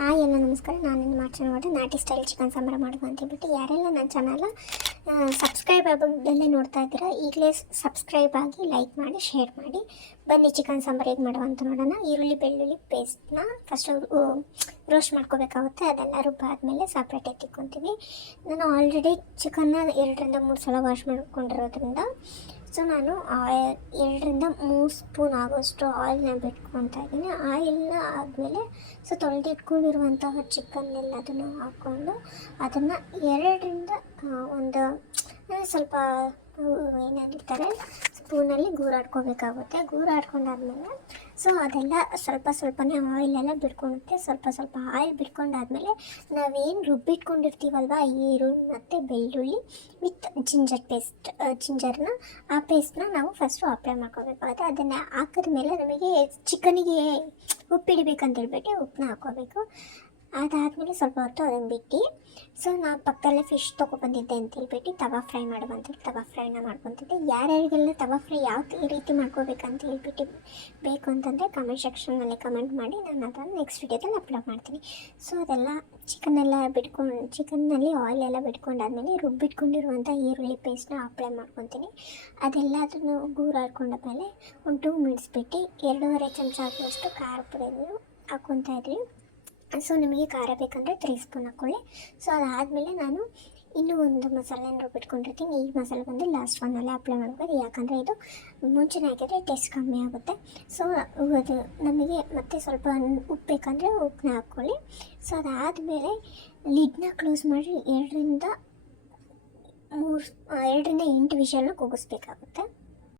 Hi ಎಲ್ಲ ನಮಸ್ಕಾರ. ನಾನು ನಿಮ್ಮ ಚಾನಲ್ ನಾಟಿ ಸ್ಟೈಲ್ ಚಿಕನ್ ಸಾಂಬಾರು ಮಾಡುವ ಅಂತ ಹೇಳ್ಬಿಟ್ಟು ಯಾರೆಲ್ಲ ನನ್ನ ಚಾನಲ್ ಸಬ್ಸ್ಕ್ರೈಬ್ ಆಗೋದಲ್ಲೇ ನೋಡ್ತಾ ಇದ್ದೀರಾ, ಈಗಲೇ ಸಬ್ಸ್ಕ್ರೈಬ್ ಆಗಿ ಲೈಕ್ ಮಾಡಿ ಶೇರ್ ಮಾಡಿ. ಬನ್ನಿ ಚಿಕನ್ ಸಾಂಬಾರು ಹೇಗೆ ಮಾಡುವ ಅಂತ ನೋಡೋಣ. ಈರುಳ್ಳಿ ಬೆಳ್ಳುಳ್ಳಿ ಪೇಸ್ಟ್ನ ಫಸ್ಟ್ ರೋಸ್ಟ್ ಮಾಡ್ಕೋಬೇಕಾಗುತ್ತೆ. ಅದೆಲ್ಲ ರುಬ್ಬಾದ್ಮೇಲೆ ಸಪ್ರೇಟ್ ಎತ್ತಿಕ್ಕೊತೀವಿ. ನಾನು ಆಲ್ರೆಡಿ ಚಿಕನ್ನ 2-3 ಸಲ ವಾಶ್ ಮಾಡ್ಕೊಂಡಿರೋದ್ರಿಂದ ನಾನು 2-3 ಸ್ಪೂನ್ ಆಗೋಷ್ಟು ಆಯಿಲ್ನ ಬಿಟ್ಕೊತಾ ಇದ್ದೀನಿ. ಆಯಿಲ್ನ ಆದಮೇಲೆ ತೊಳೆದಿಟ್ಕೊಂಡಿರುವಂತಹ ಚಿಕನ್ ಎಲ್ಲದನ್ನು ಹಾಕ್ಕೊಂಡು ಅದನ್ನು 2ರಿಂದ ಒಂದು ಸ್ವಲ್ಪ ಏನಾಗಿರ್ತಾರೆ ಸ್ಪೂನಲ್ಲಿ ಗೂರಾಡ್ಕೋಬೇಕಾಗುತ್ತೆ. ಗೂರಾಡ್ಕೊಂಡಾದ್ಮೇಲೆ ಅದೆಲ್ಲ ಸ್ವಲ್ಪನೇ ಆಯಿಲೆಲ್ಲ ಬಿಟ್ಕೊಳುತ್ತೆ. ಸ್ವಲ್ಪ ಆಯಿಲ್ ಬಿಟ್ಕೊಂಡಾದ್ಮೇಲೆ ನಾವೇನು ರುಬ್ಬಿಟ್ಕೊಂಡಿರ್ತೀವಲ್ವ, ಈರುಳ್ಳಿ ಮತ್ತು ಬೆಳ್ಳುಳ್ಳಿ ವಿತ್ ಜಿಂಜರ್ನ ಆ ಪೇಸ್ಟ್ನ ನಾವು ಫಸ್ಟು ಅಪ್ಲೈ ಮಾಡ್ಕೋಬೇಕಾಗುತ್ತೆ. ಅದನ್ನು ಹಾಕಿದ್ಮೇಲೆ ನಮಗೆ ಚಿಕನಿಗೆ ಉಪ್ಪಿಡಬೇಕಂತ ಹೇಳ್ಬಿಟ್ಟು ಉಪ್ಪನ್ನ ಹಾಕ್ಕೋಬೇಕು. ಅದಾದಮೇಲೆ ಸ್ವಲ್ಪ ಹೊತ್ತು ಅದನ್ನು ಬಿಟ್ಟು ನಾನು ಪಕ್ಕದಲ್ಲೇ ಫಿಶ್ ತೊಗೊಬಂದಿದ್ದೆ ಅಂತ ಹೇಳ್ಬಿಟ್ಟು ತವಾ ಫ್ರೈ ಮಾಡುವಂಥದ್ದು ತವಾ ಫ್ರೈನ ಮಾಡ್ಕೊತಿದ್ದೆ. ಯಾರ್ಯಾರಿಗೆಲ್ಲ ತವಾ ಫ್ರೈ ಯಾವ ರೀತಿ ಮಾಡ್ಕೋಬೇಕಂತ ಹೇಳ್ಬಿಟ್ಟು ಬೇಕು ಅಂತಂದರೆ ಕಮೆಂಟ್ ಸೆಕ್ಷನ್ನಲ್ಲಿ ಕಮೆಂಟ್ ಮಾಡಿ, ನಾನು ಅದನ್ನು ನೆಕ್ಸ್ಟ್ ವಿಡಿಯೋದಲ್ಲಿ ಅಪ್ಲೋಡ್ ಮಾಡ್ತೀನಿ. ಅದೆಲ್ಲ ಚಿಕನ್ನಲ್ಲಿ ಆಯಿಲ್ ಎಲ್ಲ ಬಿಟ್ಕೊಂಡಾದ್ಮೇಲೆ ರುಬ್ಬಿಟ್ಕೊಂಡಿರುವಂಥ ಈರುಳ್ಳಿ ಪೇಸ್ಟ್ನ ಅಪ್ಲೈ ಮಾಡ್ಕೊತೀನಿ. ಅದೆಲ್ಲದನ್ನು ಗೂರಾಡ್ಕೊಂಡ ಮೇಲೆ ಒಂದು 2 ಮಿನಿಟ್ಸ್ ಬಿಟ್ಟು 2.5 ಚಮಚ ಆಗುವಷ್ಟು ಖಾರ ಪುಡಿಯನ್ನು ಹಾಕ್ಕೊತಾ ಇದ್ವಿ. ನಿಮಗೆ ಖಾರ ಬೇಕಂದರೆ 3 ಸ್ಪೂನ್ ಹಾಕ್ಕೊಳ್ಳಿ. ಅದಾದಮೇಲೆ ನಾನು ಇನ್ನೂ ಒಂದು ಮಸಾಲೆನ ರುಬ್ಬಿಟ್ಕೊಂಡಿರ್ತೀನಿ. ಈ ಮಸಾಲೆ ಬಂದು ಲಾಸ್ಟ್ ಒನ್ನಲ್ಲೇ ಅಪ್ಲೈ ಮಾಡ್ಬೋದು, ಯಾಕಂದರೆ ಇದು ಮುಂಚೆನೇ ಹಾಕಿದರೆ ಟೇಸ್ಟ್ ಕಮ್ಮಿ ಆಗುತ್ತೆ. ಅದು ನಮಗೆ ಮತ್ತೆ ಸ್ವಲ್ಪ ಉಪ್ಪು ಬೇಕಂದರೆ ಉಪ್ಪನ್ನ ಹಾಕ್ಕೊಳ್ಳಿ. ಅದಾದಮೇಲೆ ಲಿಡ್ನ ಕ್ಲೋಸ್ ಮಾಡಿ 2ರಿಂದ 8 ವಿಷಲ್ನ ಕೂಗಿಸ್ಬೇಕಾಗುತ್ತೆ.